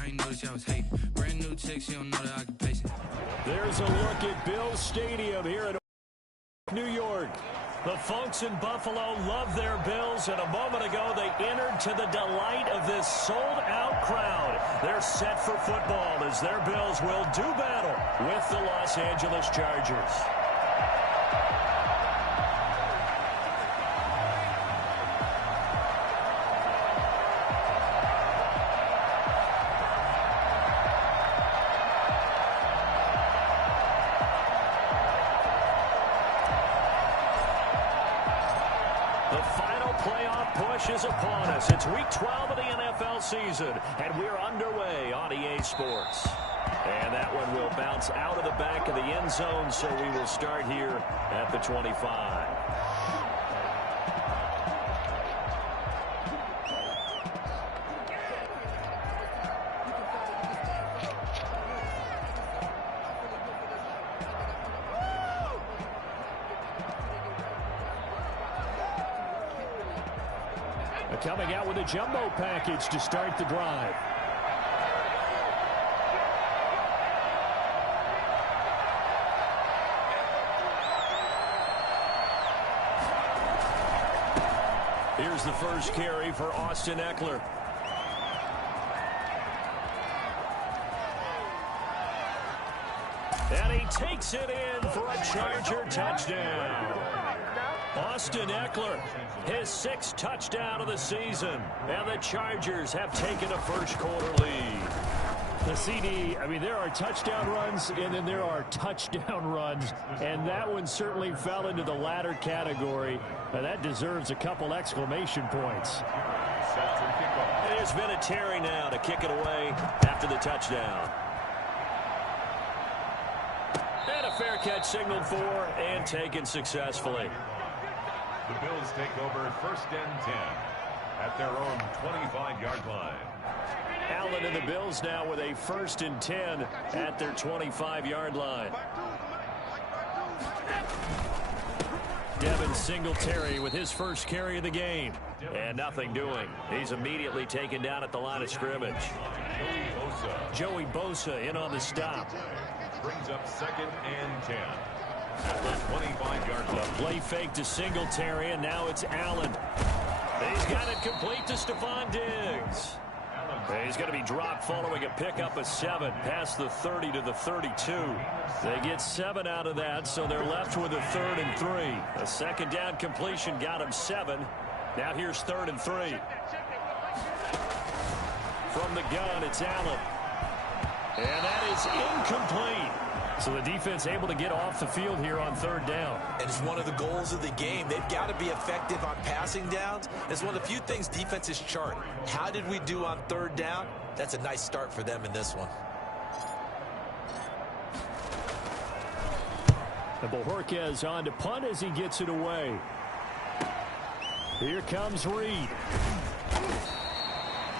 I ain't noticed y'all was hating. Brand new chicks, you don't know that I can pace it. There's a look at Bills Stadium here in New York. The folks in Buffalo love their Bills, and a moment ago they entered to the delight of this sold-out crowd. They're set for football as their Bills will do battle with the Los Angeles Chargers. Is upon us. It's week 12 of the NFL season, and we're underway on EA Sports. And that one will bounce out of the back of the end zone, so we will start here at the 25. Coming out with a jumbo package to start the drive. Here's the first carry for Austin Eckler. And he takes it in for a Charger touchdown. Austin Eckler, his 6th touchdown of the season, and the Chargers have taken a first-quarter lead. The CD, I mean, there are touchdown runs, and then there are touchdown runs, and that one certainly fell into the latter category. Now, that deserves a couple exclamation points. There's been a Terry now to kick it away after the touchdown. And a fair catch signaled for and taken successfully. The Bills take over 1st and 10 at their own 25-yard line. Allen and the Bills now with a 1st and 10 at their 25-yard line. Devin Singletary with his first carry of the game. And nothing doing. He's immediately taken down at the line of scrimmage. Joey Bosa in on the stop. Brings up 2nd and 10. At the 25-yard line. Play fake to Singletary, and now it's Allen. He's got it complete to Stephon Diggs. He's going to be dropped following a pickup of 7 past the 30 to the 32. They get 7 out of that, so they're left with a 3rd and 3. A 2nd down completion got him 7. Now here's 3rd and 3. From the gun, it's Allen. And that is incomplete. So the defense able to get off the field here on 3rd down. And it's one of the goals of the game. They've got to be effective on passing downs. It's one of the few things defenses chart. How did we do on 3rd down? That's a nice start for them in this one. And Bojorquez on to punt as he gets it away. Here comes Reed.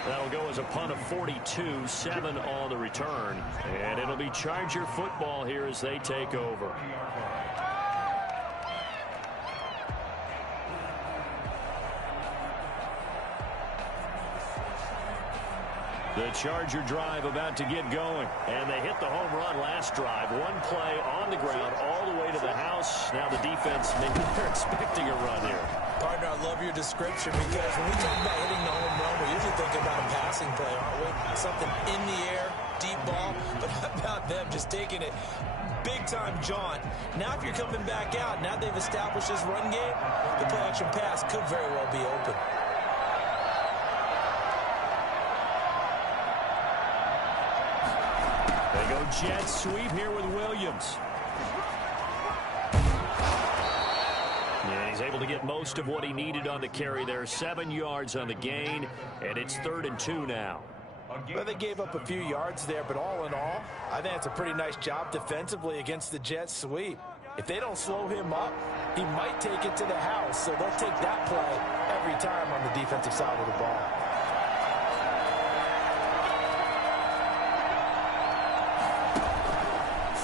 That'll go as a punt of 42, 7 on the return. And it'll be Charger football here as they take over. The Charger drive about to get going. And they hit the home run last drive. One play on the ground all the way to the house. Now the defense, maybe they're expecting a run here. Partner, I love your description because when we talk about hitting the home run, we usually think about a passing play, aren't we? Something in the air, deep ball. But how about them just taking it big-time jaunt? Now if you're coming back out, now they've established this run game, the play-action pass could very well be open. They go jet sweep here with Williams. Yeah, he's able to get most of what he needed on the carry there. 7 yards on the gain, and it's 3rd and 2 now. Well, they gave up a few yards there, but all in all, I think it's a pretty nice job defensively against the jet sweep. If they don't slow him up, he might take it to the house, so they'll take that play every time on the defensive side of the ball.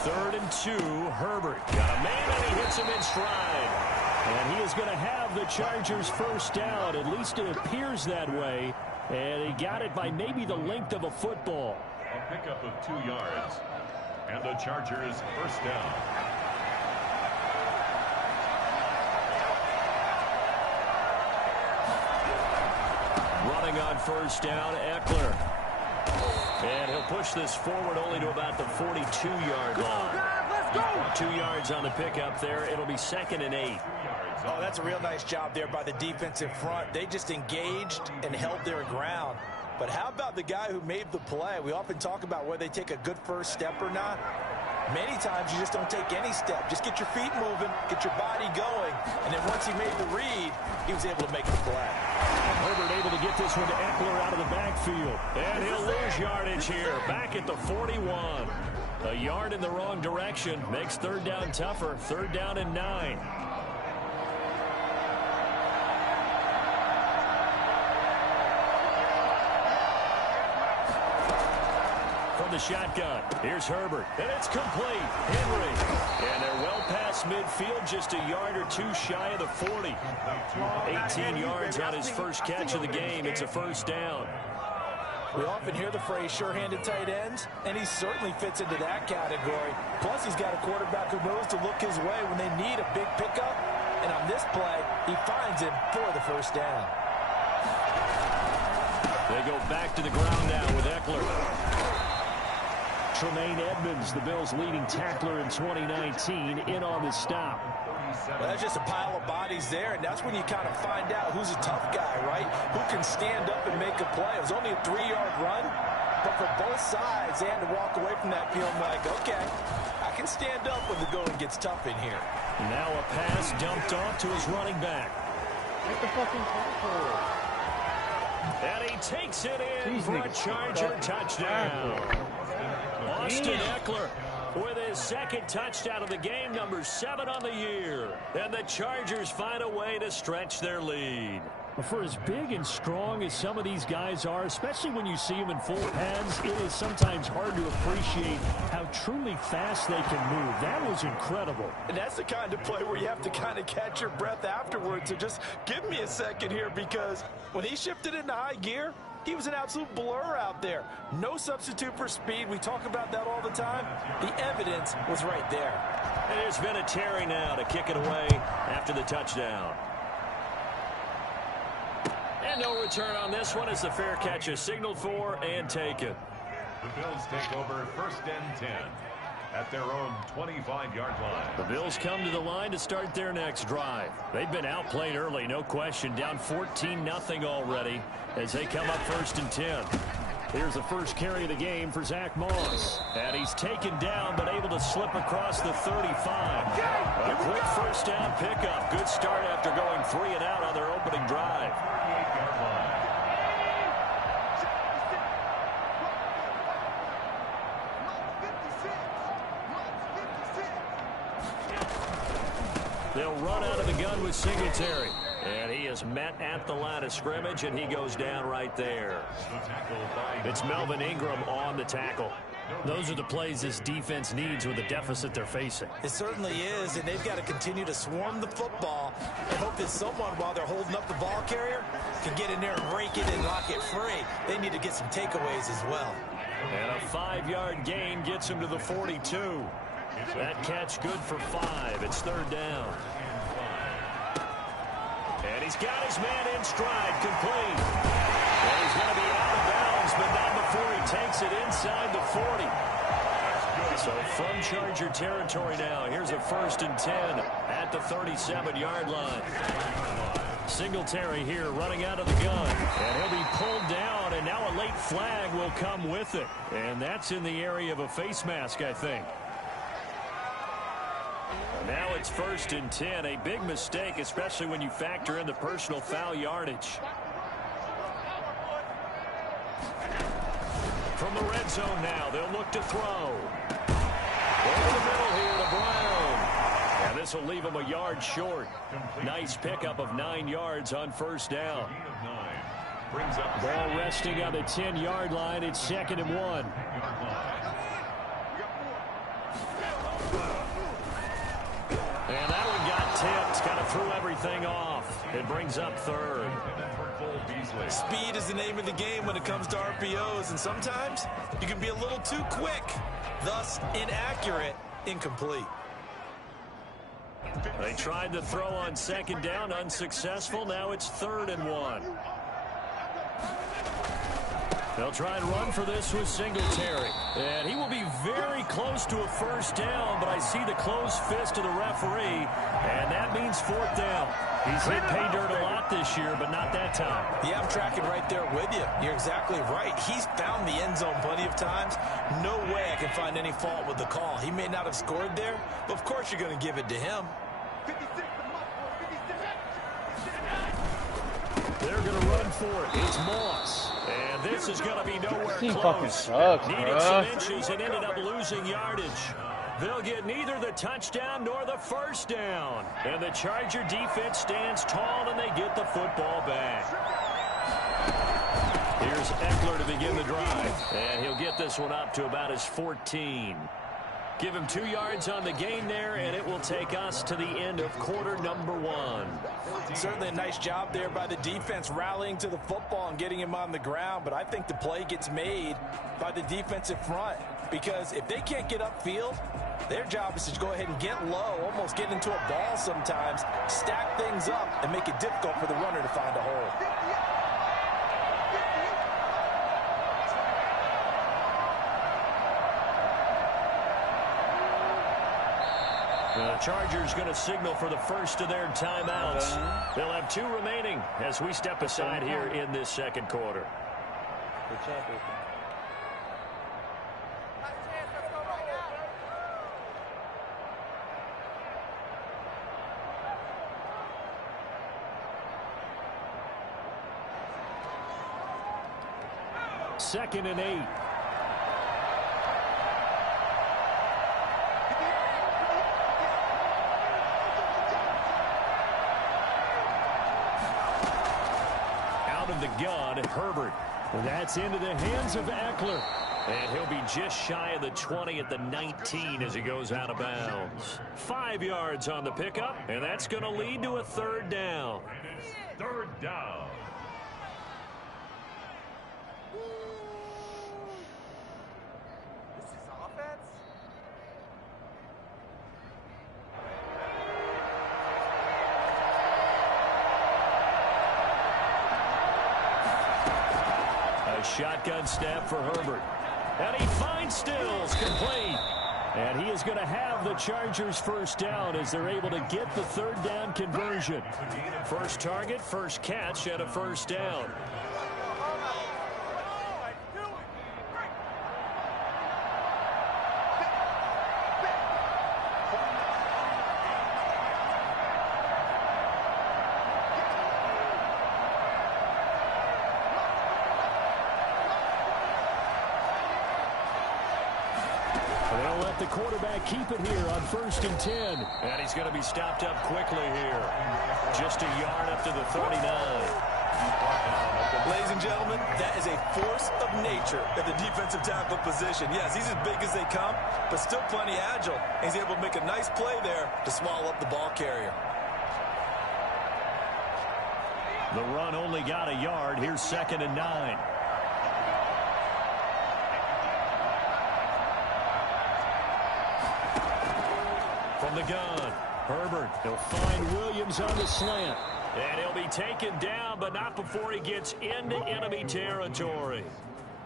Third and 2, Herbert. Got a man, and he hits him in stride. And he is going to have the Chargers first down. At least it appears that way And he got it by maybe the length of a football. A pickup of 2 yards. And the Chargers first down. Running on first down, Eckler. And he'll push this forward only to about the 42-yard line. Let's go! 2 yards on the pickup there. It'll be 2nd and 8. Oh, that's a real nice job there by the defensive front. They just engaged and held their ground. But how about the guy who made the play? We often talk about whether they take a good first step or not. Many times you just don't take any step. Just get your feet moving, get your body going, and then once he made the read, he was able to make the play. Herbert able to get this one to Eckler out of the backfield. And he'll lose yardage here, back at the 41. A yard in the wrong direction makes third down tougher. 3rd down and 9. From the shotgun, here's Herbert, and it's complete. Henry, and they're well past midfield, just a yard or 2 shy of the 40. 18 yards on his first catch of the game. It's a first down. We often hear the phrase sure-handed tight ends, and he certainly fits into that category. Plus, he's got a quarterback who knows to look his way when they need a big pickup. And on this play, he finds him for the first down. They go back to the ground now with Eckler. Tremaine Edmonds, the Bills' leading tackler in 2019, in on the stop. Well, that's just a pile of bodies there, and that's when you kind of find out who's a tough guy, right? Who can stand up and make a play. It was only a 3-yard run, but for both sides, they had to walk away from that feeling like, okay, I can stand up when the going gets tough in here. Now a pass dumped off to his running back. Make the fucking tackle. And he takes it in for a Charger touchdown. Austin Eckler with his 2nd touchdown of the game, number 7 on the year. And the Chargers find a way to stretch their lead. For as big and strong as some of these guys are, especially when you see them in full pads, it is sometimes hard to appreciate how truly fast they can move. That was incredible. And that's the kind of play where you have to kind of catch your breath afterwards. So just give me a second here, because when he shifted into high gear, he was an absolute blur out there. No substitute for speed. We talk about that all the time. The evidence was right there. And there's been a Terry now to kick it away after the touchdown. And no return on this one as the fair catch is signaled for and taken. The Bills take over 1st and 10 at their own 25-yard line. The Bills come to the line to start their next drive. They've been outplayed early, no question. Down 14-0 already as they come up 1st and 10. Here's the first carry of the game for Zach Moss. And he's taken down but able to slip across the 35. A quick first down pickup. Good start after going 3 and out on their opening drive. 38-yard line. They'll run out of the gun with Singletary. And he is met at the line of scrimmage, and he goes down right there. It's Melvin Ingram on the tackle. Those are the plays this defense needs with the deficit they're facing. It certainly is, and they've got to continue to swarm the football and hope that someone, while they're holding up the ball carrier, can get in there and rake it and lock it free. They need to get some takeaways as well. And a 5-yard gain gets him to the 42. That catch good for 5. It's 3rd down. And he's got his man in stride, complete. And he's going to be out of bounds, but not before he takes it inside the 40. So from Charger territory now, here's a 1st and 10 at the 37-yard line. Singletary here running out of the gun. And he'll be pulled down, and now a late flag will come with it. And that's in the area of a face mask, I think. Now it's 1st and 10. A big mistake, especially when you factor in the personal foul yardage. From the red zone now, they'll look to throw. Over the middle here to Brown. And this will leave him a yard short. Nice pickup of 9 yards on 1st down. Ball resting on the 10-yard line. It's 2nd and 1. And that one got tipped. Got to threw everything off. It brings up third. Speed is the name of the game when it comes to RPOs, and sometimes you can be a little too quick, thus inaccurate, incomplete. They tried to throw on second down, unsuccessful. Now it's 3rd and 1. They'll try and run for this with Singletary. And he will be very close to a first down, but I see the closed fist of the referee, and that means 4th down. He's hit pay dirt a lot this year, but not that time. Yeah, I'm tracking right there with you. You're exactly right. He's found the end zone plenty of times. No way I can find any fault with the call. He may not have scored there, but of course you're going to give it to him. They're going to run for it. It's Moss. And this is going to be nowhere He close. fucking sucks, Needed some inches and ended up losing yardage. They'll get neither the touchdown nor the first down. And the Charger defense stands tall, and they get the football back. Here's Eckler to begin the drive. And he'll get this one up to about his 14. Give him 2 yards on the gain there, and it will take us to the end of quarter number 1. Certainly a nice job there by the defense rallying to the football and getting him on the ground, but I think the play gets made by the defensive front, because if they can't get upfield, their job is to go ahead and get low, almost get into a ball sometimes, stack things up, and make it difficult for the runner to find a hole. The Chargers going to signal for the first of their timeouts. They'll have 2 remaining as we step aside here in this second quarter. Good job, baby. Second and 8. Out of the gun, Herbert. That's into the hands of Eckler. And he'll be just shy of the 20 at the 19 as he goes out of bounds. 5 yards on the pickup, and that's going to lead to a 3rd down. 3rd down. Shotgun snap for Herbert. And he finds Stills, complete. And he is going to have the Chargers first down as they're able to get the 3rd down conversion. First target, first catch, and a first down. They'll let the quarterback keep it here on 1st and 10. And he's going to be stopped up quickly here. Just a yard up to the 39. Ladies and gentlemen, that is a force of nature at the defensive tackle position. Yes, he's as big as they come, but still plenty agile. He's able to make a nice play there to swallow up the ball carrier. The run only got a yard. Here's 2nd and 9. From the gun, Herbert. He'll find Williams on the slant. And he'll be taken down, but not before he gets into enemy territory.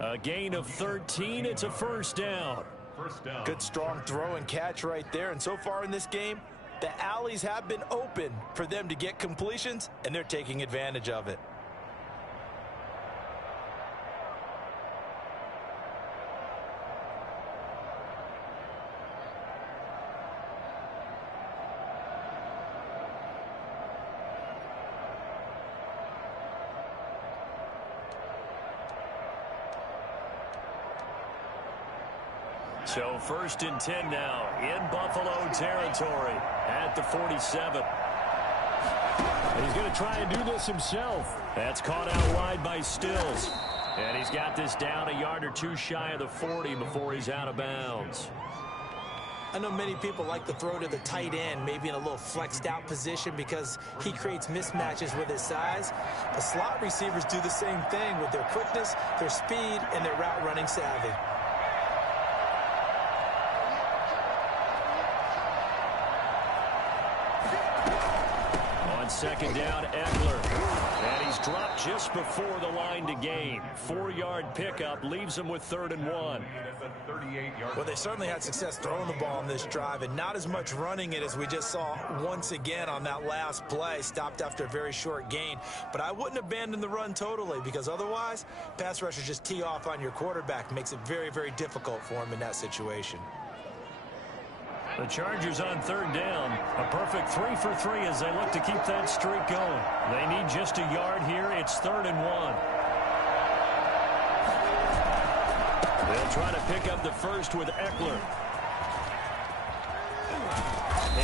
A gain of 13. It's a first down. First down. Good strong throw and catch right there. And so far in this game, the alleys have been open for them to get completions, and they're taking advantage of it. So 1st and 10 now in Buffalo territory at the 47. He's going to try and do this himself. That's caught out wide by Stills. And he's got this down a yard or 2 shy of the 40 before he's out of bounds. I know many people like to throw to the tight end, maybe in a little flexed out position because he creates mismatches with his size. But slot receivers do the same thing with their quickness, their speed, and their route running savvy. On second down, Eckler. And he's dropped just before the line to gain. 4-yard pickup leaves him with 3rd and 1. Well, they certainly had success throwing the ball on this drive, and not as much running it as we just saw once again on that last play. Stopped after a very short gain. But I wouldn't abandon the run totally, because otherwise, pass rushers just tee off on your quarterback. Makes it very, very difficult for him in that situation. The Chargers on 3rd down. A perfect 3 for 3 as they look to keep that streak going. They need just a yard here. It's 3rd and 1. They'll try to pick up the first with Eckler.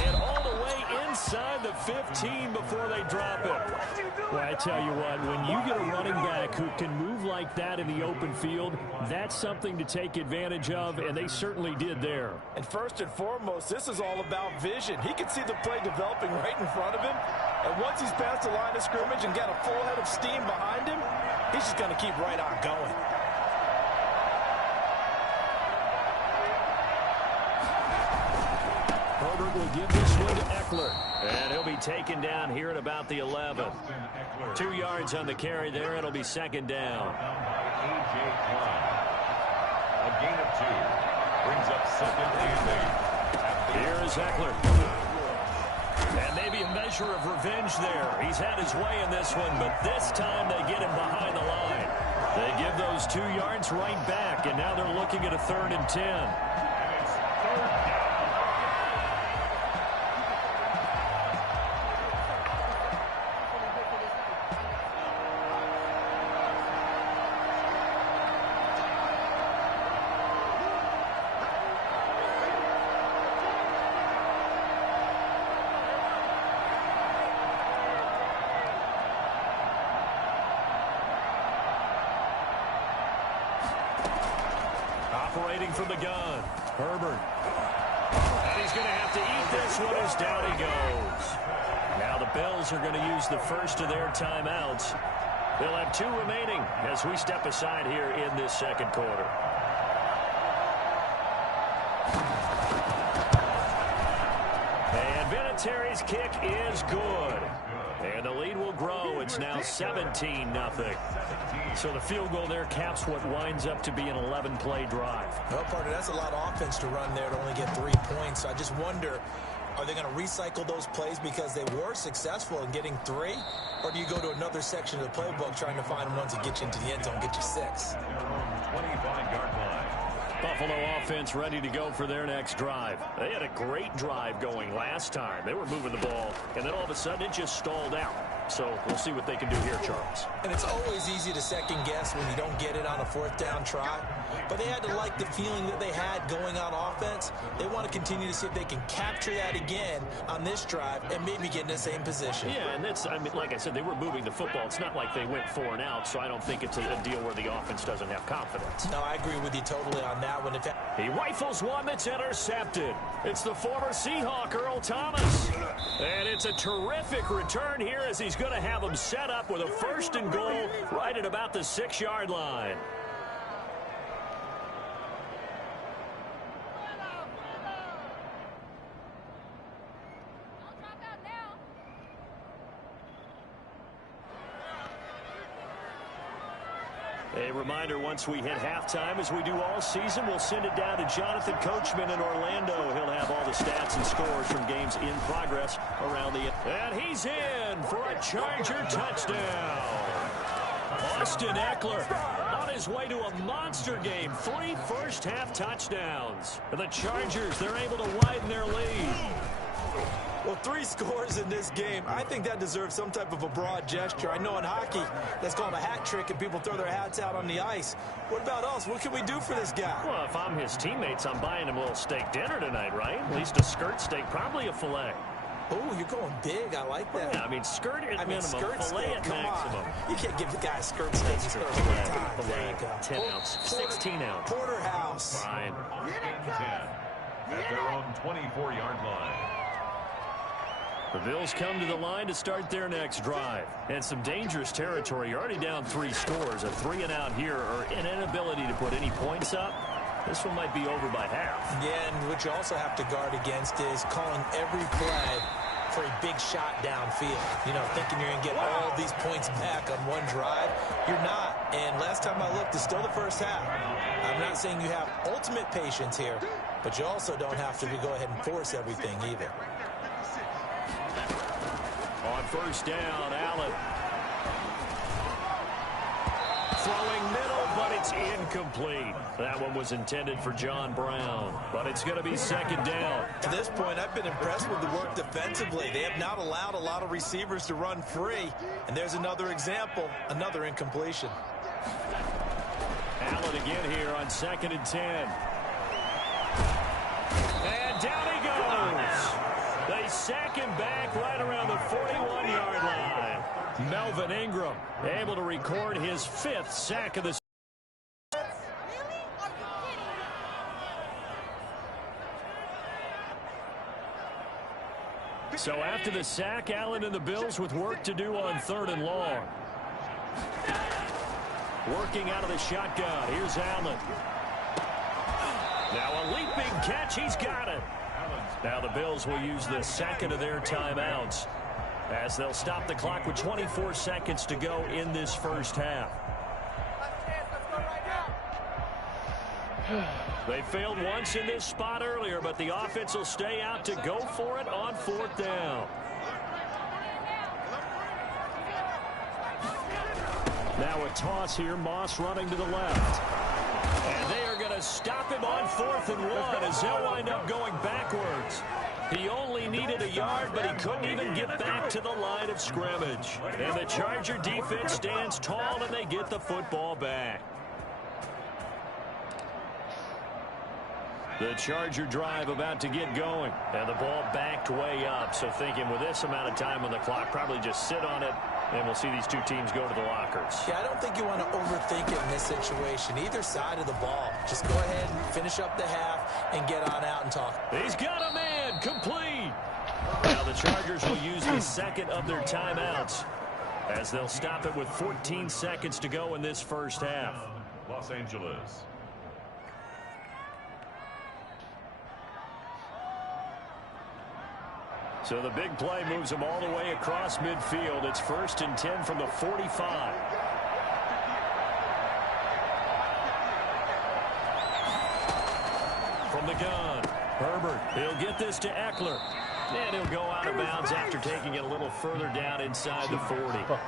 And all the way inside the 15 before they drop it. Well, I tell you what, when you get a running back who can move like that in the open field, that's something to take advantage of, and they certainly did there. And first and foremost, this is all about vision. He can see the play developing right in front of him, and once he's past the line of scrimmage and got a full head of steam behind him, he's just going to keep right on going. Herbert will give this one to Eckler. And he'll be taken down here at about the 11. 2 yards on the carry there. It'll be 2nd down. A gain of 2 brings up 2nd and 8. Here is Eckler. And maybe a measure of revenge there. He's had his way in this one, but this time they get him behind the line. They give those 2 yards right back, and now they're looking at a 3rd and 10. And it's 3rd down. Operating from the gun, Herbert. And he's going to have to eat this one as down he goes. Now the Bills are going to use the first of their timeouts. They'll have 2 remaining as we step aside here in this 2nd quarter. And Vinatieri's kick is good. And the lead will grow. It's now 17-0. So the field goal there caps what winds up to be an 11-play drive. Well, partner, that's a lot of offense to run there to only get 3 points. So I just wonder, are they going to recycle those plays because they were successful in getting 3? Or do you go to another section of the playbook trying to find ones that get you into the end zone, get you 6? 25-yard line. Buffalo offense ready to go for their next drive. They had a great drive going last time. They were moving the ball, and then all of a sudden it just stalled out. So we'll see what they can do here, Charles. And it's always easy to second guess when you don't get it on a 4th down try. But they had to like the feeling that they had going on offense. They want to continue to see if they can capture that again on this drive and maybe get in the same position. Yeah, and that's, I mean, like I said, they were moving the football. It's not like they went 4 and out, so I don't think it's a deal where the offense doesn't have confidence. No, I agree with you totally on that one. He rifles one that's intercepted. It's the former Seahawk, Earl Thomas. And it's a terrific return here as he's going to have him set up with a 1st and goal right at about the 6-yard line. A reminder, once we hit halftime, as we do all season, we'll send it down to Jonathan Coachman in Orlando. He'll have all the stats and scores from games in progress around the... And he's in for a Charger touchdown. Austin Eckler on his way to a monster game. 3 first-half touchdowns. And the Chargers, they're able to widen their lead. Well, 3 scores in this game. I think that deserves some type of a broad gesture. I know in hockey, that's called a hat trick, and people throw their hats out on the ice. What about us? What can we do for this guy? Well, if I'm his teammates, I'm buying him a little steak dinner tonight, right? At least a skirt steak, probably a filet. Oh, you're going big. I like that. Yeah, I mean, skirt at minimum, skirt filet steak, at come maximum. on. You can't give the guy a skirt steak. That's true. There you go. 10 ounce, 16 ounce. Porterhouse. Fine. 10. at their own 24-yard line. The Bills come to the line to start their next drive. And some dangerous territory. You're already down 3 scores. A 3-and-out here, or an inability to put any points up. This one might be over by half. Yeah, and what you also have to guard against is calling every play for a big shot downfield. You know, thinking you're going to get all these points back on one drive. You're not. And last time I looked, it's still the first half. I'm not saying you have ultimate patience here, but you also don't have to go ahead and force everything either. On first down, Allen. Throwing middle, but it's incomplete. That one was intended for John Brown, but it's going to be second down. To this point, I've been impressed with the work defensively. They have not allowed a lot of receivers to run free. And there's another example, another incompletion. Allen again here on 2nd and 10. And down he goes. They sack him back right around the 41-yard line. Melvin Ingram able to record his 5th sack of the season. So after the sack, Allen and the Bills with work to do on 3rd and long. Working out of the shotgun. Here's Allen. Now a leaping catch. He's got it. Now the Bills will use the second of their timeouts as they'll stop the clock with 24 seconds to go in this first half. They failed once in this spot earlier, but the offense will stay out to go for it on 4th down. Now a toss here. Moss running to the left. And they are going to stop him on 4th and 1 as they'll wind up going backwards. He only needed a yard, but he couldn't even get back to the line of scrimmage. And the Charger defense stands tall, and they get the football back. The Charger drive about to get going. And the ball backed way up. So thinking with this amount of time on the clock, probably just sit on it, and we'll see these two teams go to the lockers. Yeah, I don't think you want to overthink it in this situation. Either side of the ball. Just go ahead and finish up the half and get on out and talk. He's got a man. Complete. Now the Chargers will use the second of their timeouts as they'll stop it with 14 seconds to go in this first half. Los Angeles. So the big play moves them all the way across midfield. It's 1st and 10 from the 45. From the gun, Herbert. He'll get this to Eckler. And he'll go out of bounds after taking it a little further down inside the 40. Out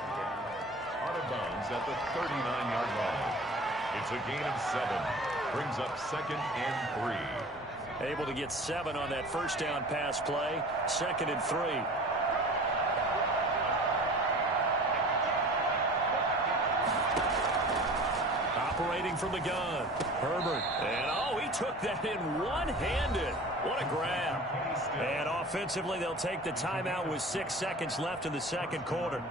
of bounds at the 39-yard line. It's a gain of 7. Brings up 2nd and 3. Able to get 7 on that first down pass play. 2nd and 3. Operating from the gun. Herbert. And oh, he took that in one-handed. What a grab. And offensively, they'll take the timeout with 6 seconds left in the second quarter.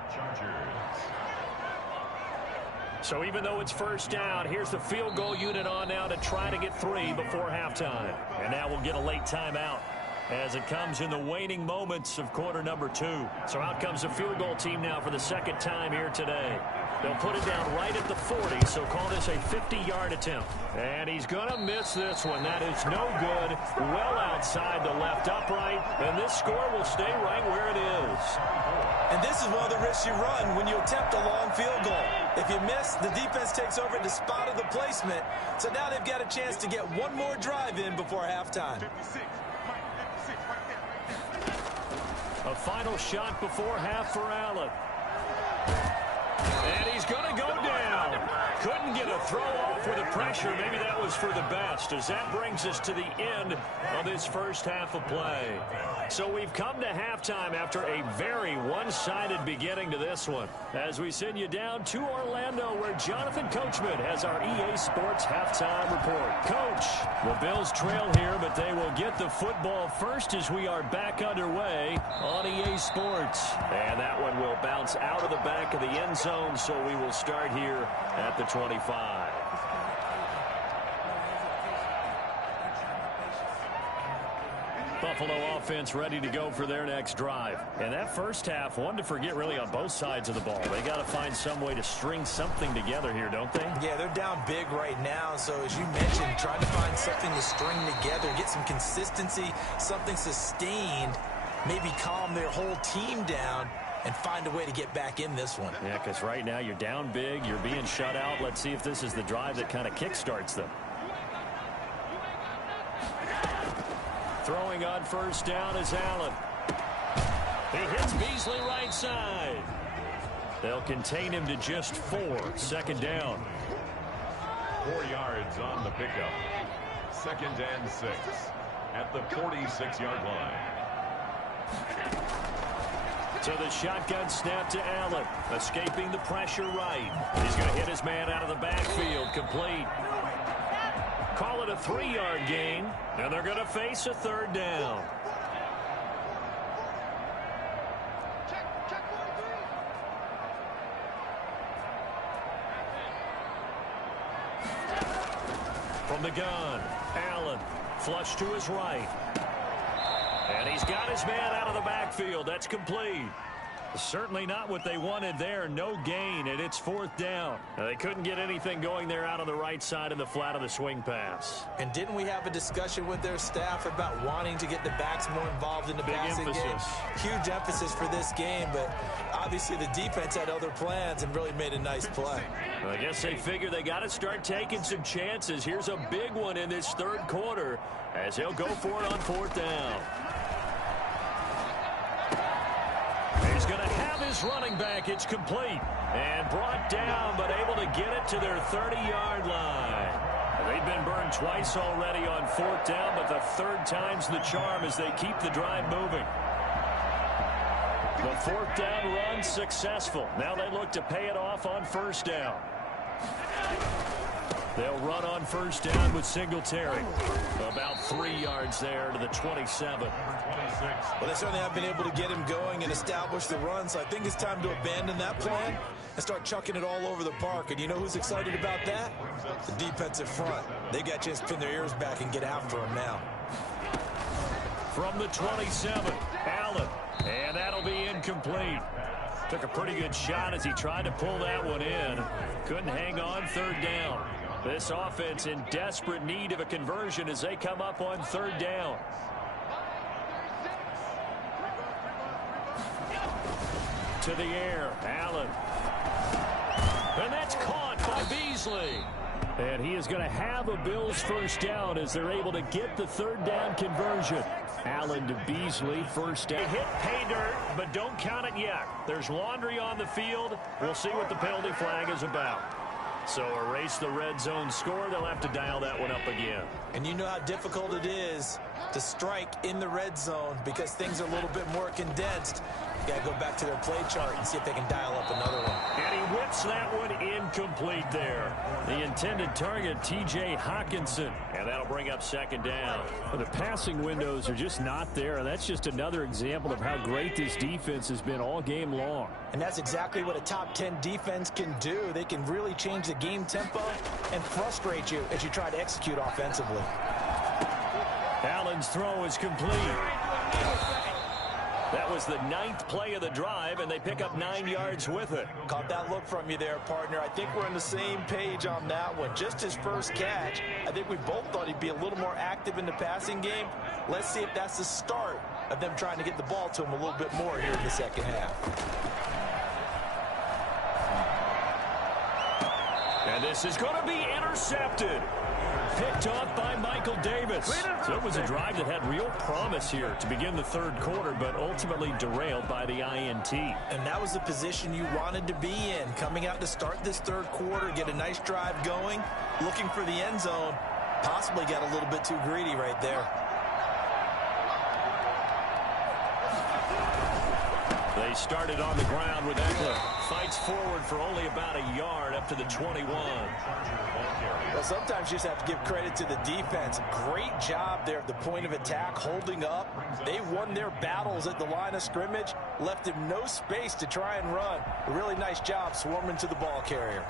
So even though it's first down, here's the field goal unit on now to try to get 3 before halftime. And now we'll get a late timeout as it comes in the waning moments of quarter number 2. So out comes the field goal team now for the second time here today. They'll put it down right at the 40, so call this a 50-yard attempt. And he's going to miss this one. That is no good. Well outside the left upright, and this score will stay right where it is. And this is one of the risks you run when you attempt a long field goal. If you miss, the defense takes over the spot of the placement. So now they've got a chance to get one more drive in before halftime. A final shot before half for Allen. And he's going to go down. Couldn't get a throw off with the pressure. Maybe that was for the best, as that brings us to the end of this first half of play. So we've come to halftime after a very one-sided beginning to this one, as we send you down to Orlando, where Jonathan Coachman has our EA Sports halftime report. Coach, the Bills trail here, but they will get the football first as we are back underway on EA Sports. And that one will bounce out of the back of the end zone, so we will start here at the 25. Buffalo offense ready to go for their next drive. And that first half, one to forget really on both sides of the ball. They got to find some way to string something together here, don't they? Yeah, they're down big right now. So as you mentioned, trying to find something to string together, get some consistency, something sustained, maybe calm their whole team down and find a way to get back in this one. Yeah, because right now you're down big, you're being shut out. Let's see if this is the drive that kind of kickstarts them. Throwing on first down is Allen. He hits Beasley right side. They'll contain him to just 4. Second down. 4 yards on the pickup. 2nd and 6 at the 46-yard line. So the shotgun snap to Allen. Escaping the pressure right. He's going to hit his man out of the backfield. Complete. Call it a 3-yard gain, and they're going to face a 3rd down. From the gun, Allen, flush to his right. And he's got his man out of the backfield. That's complete. Certainly not what they wanted there. No gain, and it's 4th down. Now, they couldn't get anything going there out on the right side in the flat of the swing pass. And didn't we have a discussion with their staff about wanting to get the backs more involved in the passing game? Huge emphasis for this game, but obviously the defense had other plans and really made a nice play. Well, I guess they figure they got to start taking some chances. Here's a big one in this 3rd quarter as he'll go for it on 4th down. He's going to have his running back. It's complete and brought down, but able to get it to their 30-yard line. They've been burned twice already on 4th down, but the 3rd time's the charm as they keep the drive moving. The 4th down run successful. Now they look to pay it off on 1st down. They'll run on 1st down with Singletary. About 3 yards there to the 27. Well, they certainly have been able to get him going and establish the run, so I think it's time to abandon that plan and start chucking it all over the park. And you know who's excited about that? The defensive front. They got a chance to pin their ears back and get after him now. From the 27, Allen. And that'll be incomplete. Took a pretty good shot as he tried to pull that one in. Couldn't hang on 3rd down. This offense in desperate need of a conversion as they come up on 3rd down. To the air, Allen. And that's caught by Beasley. And he is going to have a Bills 1st down as they're able to get the 3rd down conversion. Allen to Beasley, 1st down. They hit pay dirt, but don't count it yet. There's laundry on the field. We'll see what the penalty flag is about. So erase the red zone score. They'll have to dial that one up again. And you know how difficult it is to strike in the red zone because things are a little bit more condensed. You got to go back to their play chart and see if they can dial up another one. And he whips that one incomplete there. The intended target, T.J. Hawkinson. And that'll bring up 2nd down. Well, the passing windows are just not there. And that's just another example of how great this defense has been all game long. And that's exactly what a top 10 defense can do. They can really change the game tempo and frustrate you as you try to execute offensively. Allen's throw is complete. That was the 9th play of the drive, and they pick up 9 yards with it. Caught that look from you there, partner. I think we're on the same page on that one. Just his first catch. I think we both thought he'd be a little more active in the passing game. Let's see if that's the start of them trying to get the ball to him a little bit more here in the 2nd half. And this is going to be intercepted. Picked off by Michael Davis. So it was a drive that had real promise here to begin the 3rd quarter, but ultimately derailed by the INT. And that was the position you wanted to be in. Coming out to start this 3rd quarter, get a nice drive going, looking for the end zone. Possibly got a little bit too greedy right there. They started on the ground with Eckler. Fights forward for only about a yard up to the 21. Well, sometimes you just have to give credit to the defense. Great job there at the point of attack, holding up. They won their battles at the line of scrimmage, left him no space to try and run. A really nice job swarming to the ball carrier.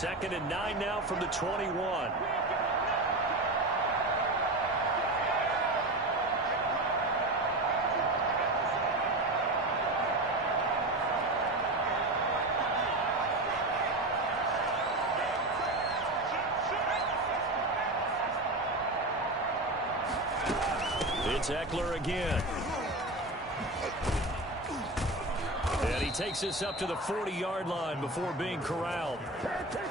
2nd and 9 now from the 21. It's Eckler again. And he takes this up to the 40-yard line before being corralled.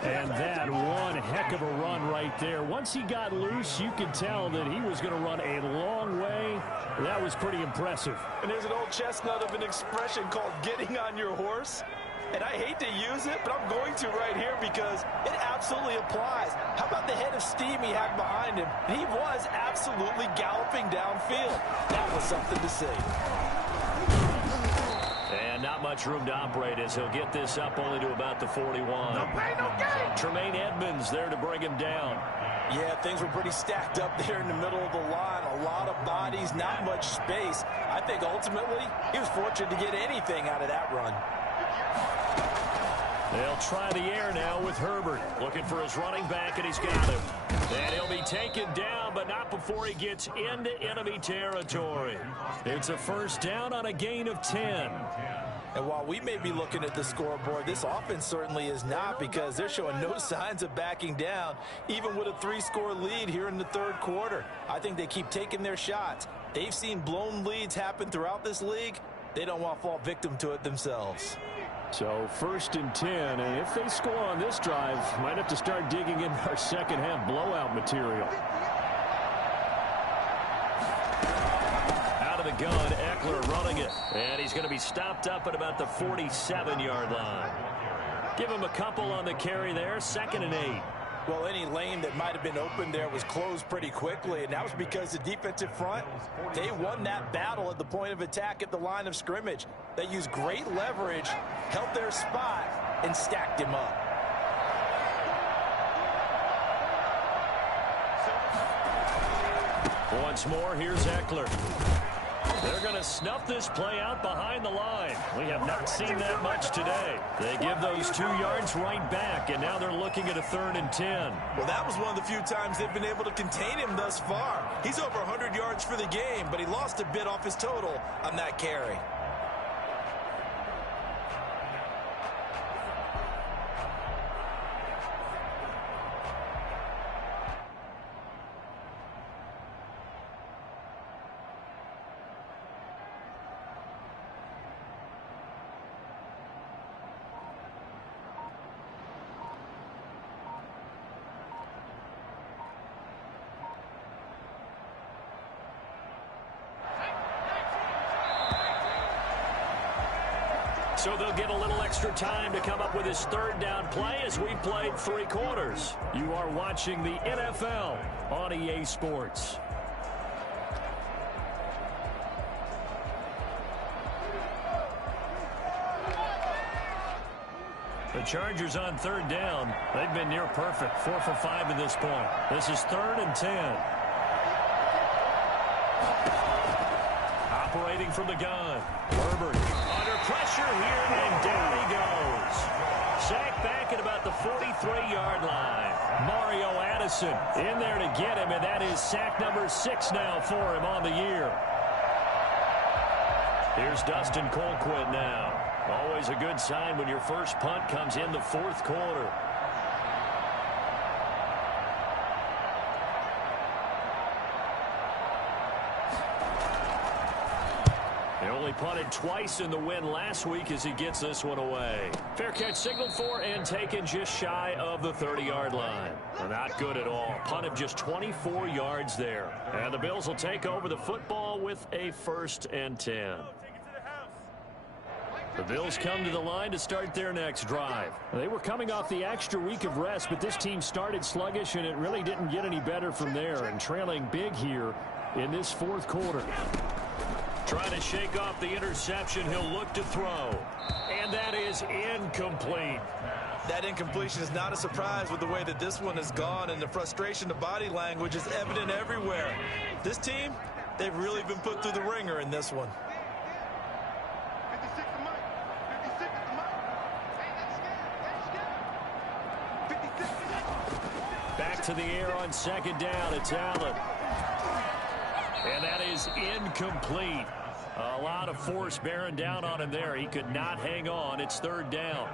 And that one heck of a run right there. Once he got loose, you could tell that he was going to run a long way. That was pretty impressive. And there's an old chestnut of an expression called getting on your horse. And I hate to use it, but I'm going to right here because it absolutely applies. How about the head of steam he had behind him? He was absolutely galloping downfield. That was something to see. And not much room to operate as he'll get this up only to about the 41. No pain, no gain. Tremaine Edmonds there to bring him down. Yeah, things were pretty stacked up there in the middle of the line. A lot of bodies, not much space. I think ultimately he was fortunate to get anything out of that run. They'll try the air now with Herbert. Looking for his running back, and he's got him. And he'll be taken down, but not before he gets into enemy territory. It's a first down on a gain of 10. And while we may be looking at the scoreboard, this offense certainly is not, because they're showing no signs of backing down, even with a 3-score lead here in the third quarter. I think they keep taking their shots. They've seen blown leads happen throughout this league. They don't want to fall victim to it themselves. So 1st and 10, and if they score on this drive, might have to start digging in our second half blowout material. Out of the gun, Eckler running it, and he's going to be stopped up at about the 47-yard line. Give him a couple on the carry there, 2nd and 8. Well, any lane that might have been open there was closed pretty quickly, and that was because the defensive front, they won that battle at the point of attack at the line of scrimmage. They used great leverage, held their spot, and stacked him up. Once more, here's Eckler. They're going to snuff this play out behind the line. We have not seen that much today. They give those 2 yards right back, and now they're looking at a 3rd and 10. Well, that was one of the few times they've been able to contain him thus far. He's over 100 yards for the game, but he lost a bit off his total on that carry. So they'll get a little extra time to come up with his 3rd down play as we played 3 quarters. You are watching the NFL on EA Sports. The Chargers on 3rd down. They've been near perfect, 4 for 5 at this point. This is 3rd and 10. Operating from the gun. Herbert under pressure here, and down he goes. Sacked back at about the 43-yard line. Mario Addison in there to get him, and that is sack number 6 now for him on the year. Here's Dustin Colquitt now. Always a good sign when your first punt comes in the 4th quarter. They only punted twice in the win last week as he gets this one away. Fair catch signaled for and taken just shy of the 30-yard line. Not good at all. Punt of just 24 yards there. And the Bills will take over the football with a 1st and 10. The Bills come to the line to start their next drive. They were coming off the extra week of rest, but this team started sluggish, and it really didn't get any better from there, and trailing big here in this 4th quarter. Trying to shake off the interception, he'll look to throw. And that is incomplete. That incompletion is not a surprise with the way that this one has gone, and the frustration, the body language is evident everywhere. This team, they've really been put through the ringer in this one. to the air on second down. It's Allen. And that is incomplete. A lot of force bearing down on him there. He could not hang on. It's third down.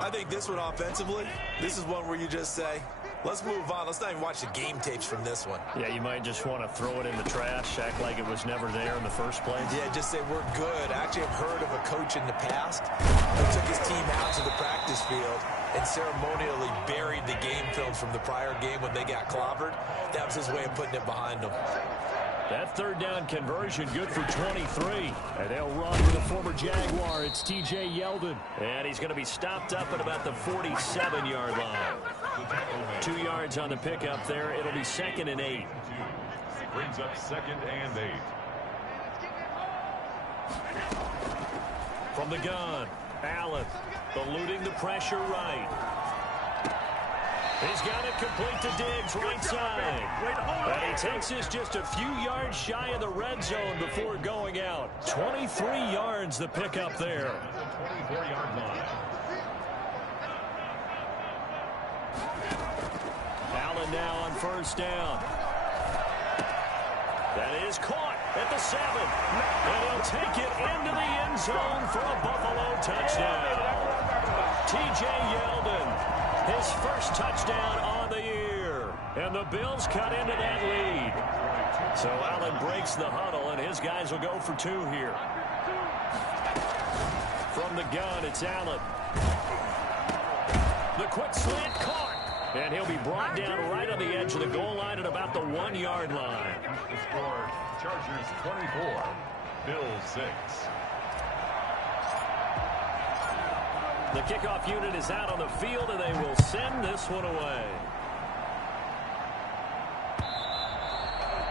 I think this one offensively, this is one where you just say, let's move on. Let's not even watch the game tapes from this one. Yeah, you might just want to throw it in the trash, act like it was never there in the first place. Yeah, just say we're good. I actually have heard of a coach in the past who took his team out to the practice field and ceremonially buried the game films from the prior game when they got clobbered. That was his way of putting it behind them. That third down conversion good for 23. And they'll run with a former Jaguar. It's T.J. Yeldon. And he's going to be stopped up at about the 47-yard line. 2 yards on the pickup there. It'll be 2nd and 8. Brings up 2nd and 8. From the gun, Allen eluding the pressure right. He's got it complete to Diggs, right side. And he takes this just a few yards shy of the red zone before going out. 23 yards the pickup there. 24-yard line. Allen now on first down. That is caught at the 7. And he'll take it into the end zone for a Buffalo touchdown. T.J. Yeldon. His first touchdown on the year. And the Bills cut into that lead. So Allen breaks the huddle, and his guys will go for 2 here. From the gun, it's Allen. The quick slant caught. And he'll be brought down right on the edge of the goal line at about the 1-yard line. The score, Chargers 24, Bills 6. The kickoff unit is out on the field, and they will send this one away.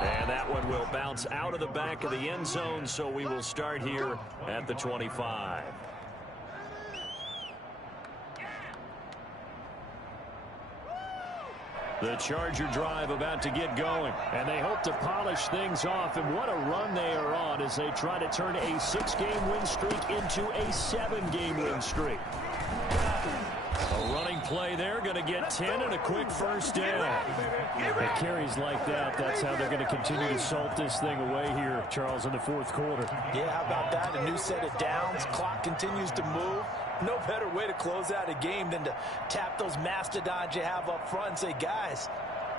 And that one will bounce out of the back of the end zone, so we will start here at the 25. The Charger drive about to get going, and they hope to polish things off, and what a run they are on as they try to turn a 6-game win streak into a 7-game win streak. A running play there, going to get 10 and a quick first down. It carries like that. That's how they're going to continue to salt this thing away here, Charles, in the fourth quarter. Yeah, how about that? A new set of downs. Clock continues to move. No better way to close out a game than to tap those mastodons you have up front and say, guys,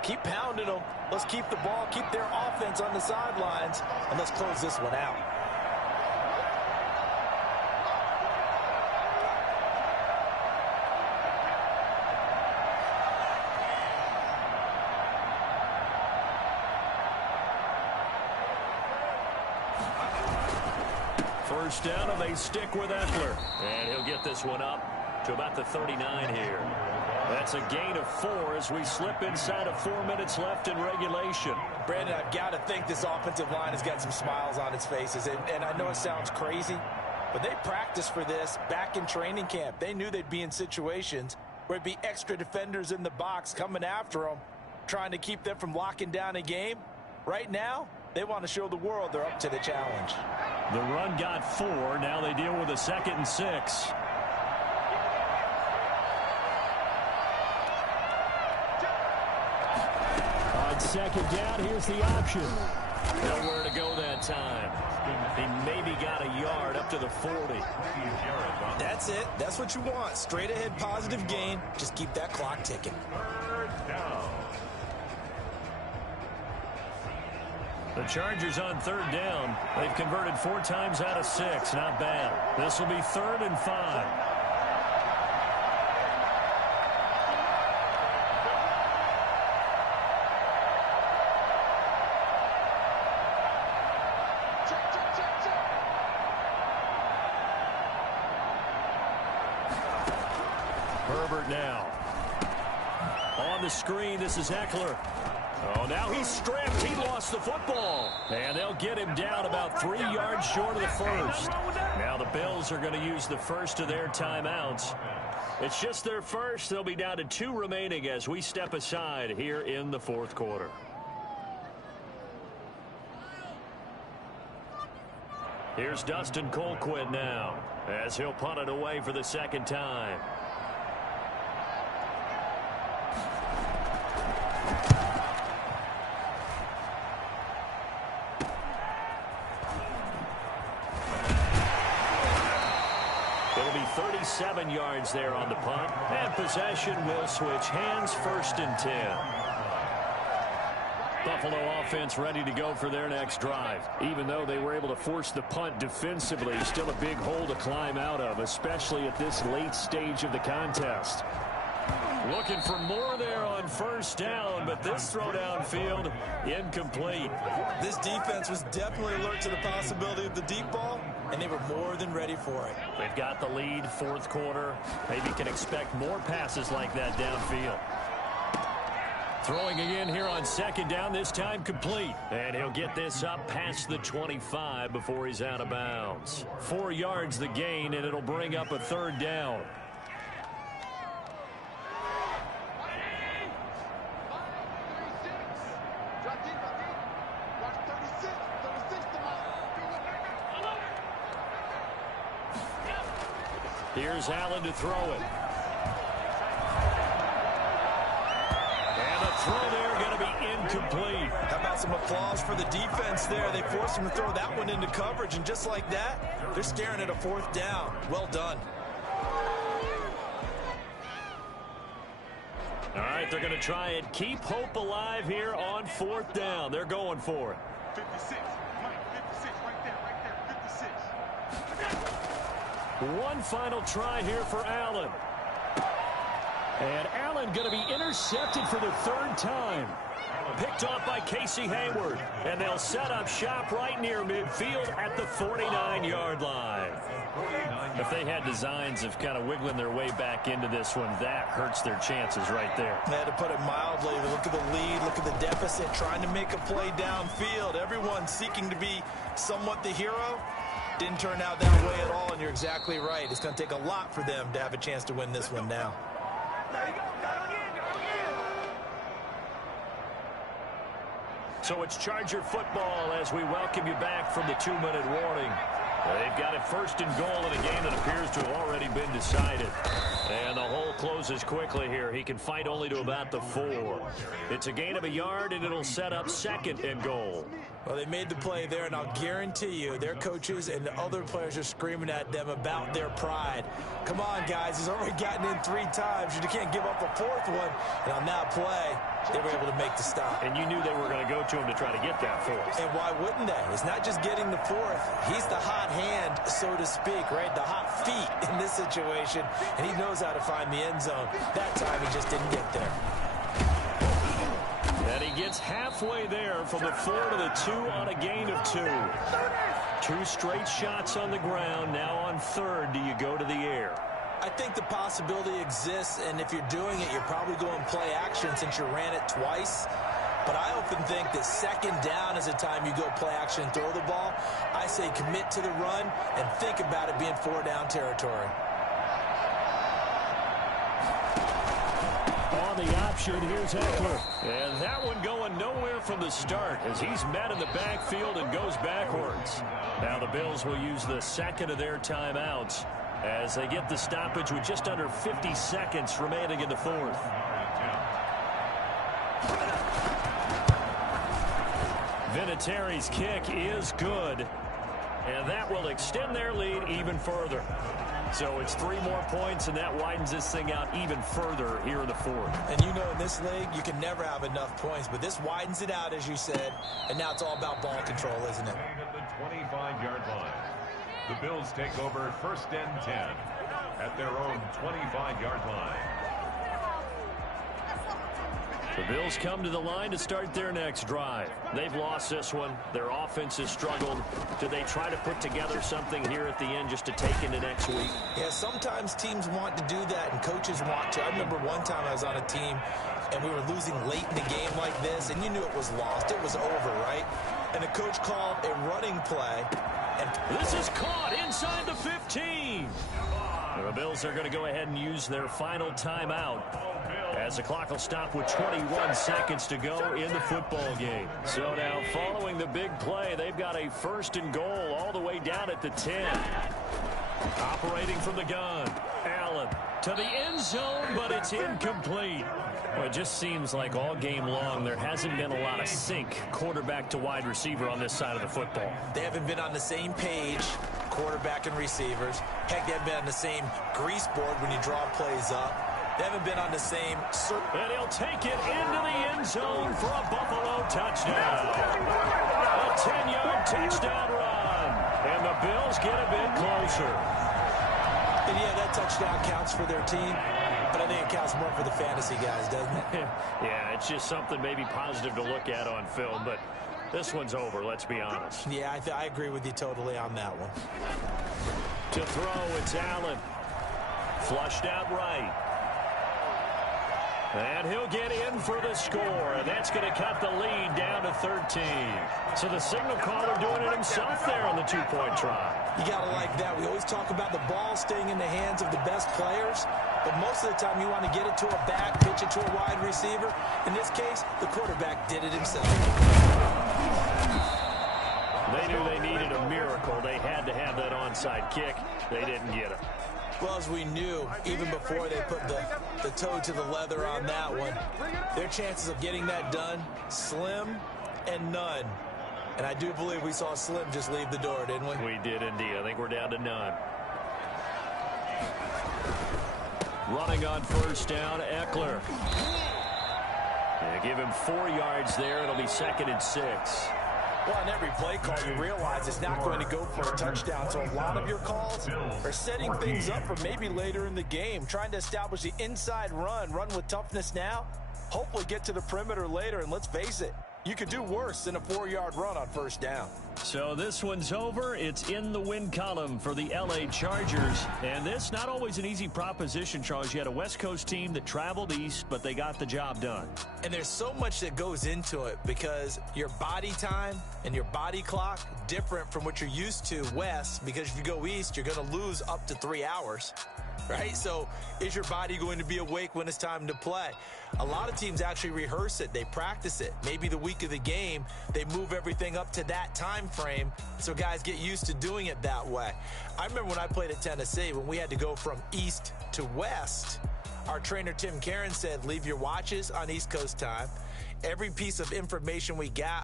keep pounding them. Let's keep the ball, keep their offense on the sidelines, and let's close this one out. First down, and they stick with Eckler. And he'll get this one up to about the 39 here. That's a gain of 4 as we slip inside of 4 minutes left in regulation. Brandon, I've got to think this offensive line has got some smiles on its faces. And I know it sounds crazy, but they practiced for this back in training camp. They knew they'd be in situations where it'd be extra defenders in the box coming after them, trying to keep them from locking down a game. Right now, they want to show the world they're up to the challenge. The run got 4. Now they deal with a 2nd and 6. On second down, here's the option. Nowhere to go that time. He maybe got a yard up to the 40. That's it. That's what you want. Straight ahead positive gain. Just keep that clock ticking. Third down. The Chargers on third down. They've converted 4 times out of 6. Not bad. This will be 3rd and 5. Herbert now. On the screen, this is Eckler. Oh, now he's stripped. He lost the football. And they'll get him down about 3 yards short of the first. Now the Bills are going to use the first of their timeouts. It's just their first. They'll be down to 2 remaining as we step aside here in the fourth quarter. Here's Dustin Colquitt now as he'll punt it away for the 2nd time. 7 yards there on the punt. And possession will switch hands, 1st and 10. Buffalo offense ready to go for their next drive. Even though they were able to force the punt defensively, still a big hole to climb out of, especially at this late stage of the contest. Looking for more there on 1st down, but this throw downfield incomplete. This defense was definitely alert to the possibility of the deep ball, and they were more than ready for it. They've got the lead, 4th quarter. Maybe can expect more passes like that downfield. Throwing again here on 2nd down, this time complete. And he'll get this up past the 25 before he's out of bounds. 4 yards the gain, and it'll bring up a 3rd down. Here's Allen to throw it. And a throw there going to be incomplete. How about some applause for the defense there? They forced him to throw that one into coverage, and just like that, they're staring at a 4th down. Well done. All right, they're going to try and keep hope alive here on 4th down. They're going for it. 56. Mike, 56. Right there. 56. One final try here for Allen. And Allen going to be intercepted for the 3rd time. Picked off by Casey Hayward. And they'll set up shop right near midfield at the 49-yard line. If they had designs of kind of wiggling their way back into this one, that hurts their chances right there. They had to put it mildly. Look at the lead. Look at the deficit. Trying to make a play downfield. Everyone seeking to be somewhat the hero. Didn't turn out that way at all, and you're exactly right. It's going to take a lot for them to have a chance to win this one now. So it's Charger football as we welcome you back from the 2-minute warning. They've got it 1st and goal in a game that appears to have already been decided. And the hole closes quickly here. He can fight only to about the 4. It's a gain of a yard, and it'll set up 2nd and goal. Well, they made the play there, and I'll guarantee you their coaches and the other players are screaming at them about their pride. Come on, guys. He's already gotten in 3 times. You can't give up a 4th one. And on that play, they were able to make the stop. And you knew they were going to go to him to try to get that 4th. And why wouldn't they? It's not just getting the 4th. He's the hot hand, so to speak, right? The hot feet in this situation. And he knows how to find the end zone. That time, he just didn't get there. And he gets halfway there from the 4 to the 2 on a gain of 2. 2 straight shots on the ground. Now on 3rd, do you go to the air? I think the possibility exists, and if you're doing it, you're probably going play action since you ran it twice. But I often think that 2nd down is a time you go play action and throw the ball. I say commit to the run and think about it being 4-down territory. On the option, here's Eckler. And that one going nowhere from the start as he's met in the backfield and goes backwards. Now the Bills will use the 2nd of their timeouts as they get the stoppage with just under 50 seconds remaining in the 4th. Vinatieri's kick is good, and that will extend their lead even further. So it's 3 more points, and that widens this thing out even further here in the 4th. And you know, in this league, you can never have enough points, but this widens it out, as you said, and now it's all about ball control, isn't it? At the 25-yard line, the Bills take over 1st and 10 at their own 25-yard line. The Bills come to the line to start their next drive. They've lost this one. Their offense has struggled. Do they try to put together something here at the end just to take into next week? Yeah, sometimes teams want to do that and coaches want to. I remember one time I was on a team and we were losing late in the game like this, and you knew it was lost. It was over, right? And the coach called a running play. And this is caught inside the 15. The Bills are going to go ahead and use their final timeout as the clock will stop with 21 seconds to go in the football game. So now following the big play, they've got a 1st and goal all the way down at the 10. Operating from the gun, Allen to the end zone, but it's incomplete. Well, it just seems like all game long there hasn't been a lot of sync quarterback to wide receiver on this side of the football. They haven't been on the same page. quarterback and receivers. Heck, they haven't been on the same grease board when you draw plays up. They haven't been on the same circle. And he'll take it into the end zone for a Buffalo touchdown. A 10-yard touchdown run. And the Bills get a bit closer. And yeah, that touchdown counts for their team, but I think it counts more for the fantasy guys, doesn't it? Yeah, it's just something maybe positive to look at on film, but this one's over, let's be honest. Yeah, I agree with you totally on that one. To throw, it's Allen. Flushed out right. And he'll get in for the score, and that's going to cut the lead down to 13. So the signal caller doing it himself there on the two-point try. You got to like that. We always talk about the ball staying in the hands of the best players, but most of the time you want to get it to a back, pitch it to a wide receiver. In this case, the quarterback did it himself. They knew they needed a miracle. They had to have that onside kick. They didn't get it. Well, as we knew, even before they put the toe to the leather on that one, their chances of getting that done, slim and none. And I do believe we saw Slim just leave the door, didn't we? We did indeed. I think we're down to none. Running on first down, Eckler. They give him 4 yards there. It'll be 2nd and 6. Well, on every play call, you realize it's not going to go for a touchdown. So a lot of your calls are setting things up for maybe later in the game, trying to establish the inside run with toughness now, hopefully get to the perimeter later. And let's face it, you could do worse than a 4-yard run on first down. So this one's over. It's in the win column for the L.A. Chargers. And this, not always an easy proposition, Charles. You had a West Coast team that traveled east, but they got the job done. And there's so much that goes into it because your body time and your body clock different from what you're used to west, because if you go east, you're going to lose up to 3 hours. Right? So is your body going to be awake when it's time to play? A lot of teams actually rehearse it. They practice it. Maybe the week of the game, they move everything up to that time frame so guys get used to doing it that way. I remember when I played at Tennessee, when we had to go from east to west, our trainer Tim Karen said, leave your watches on East Coast time. Every piece of information we got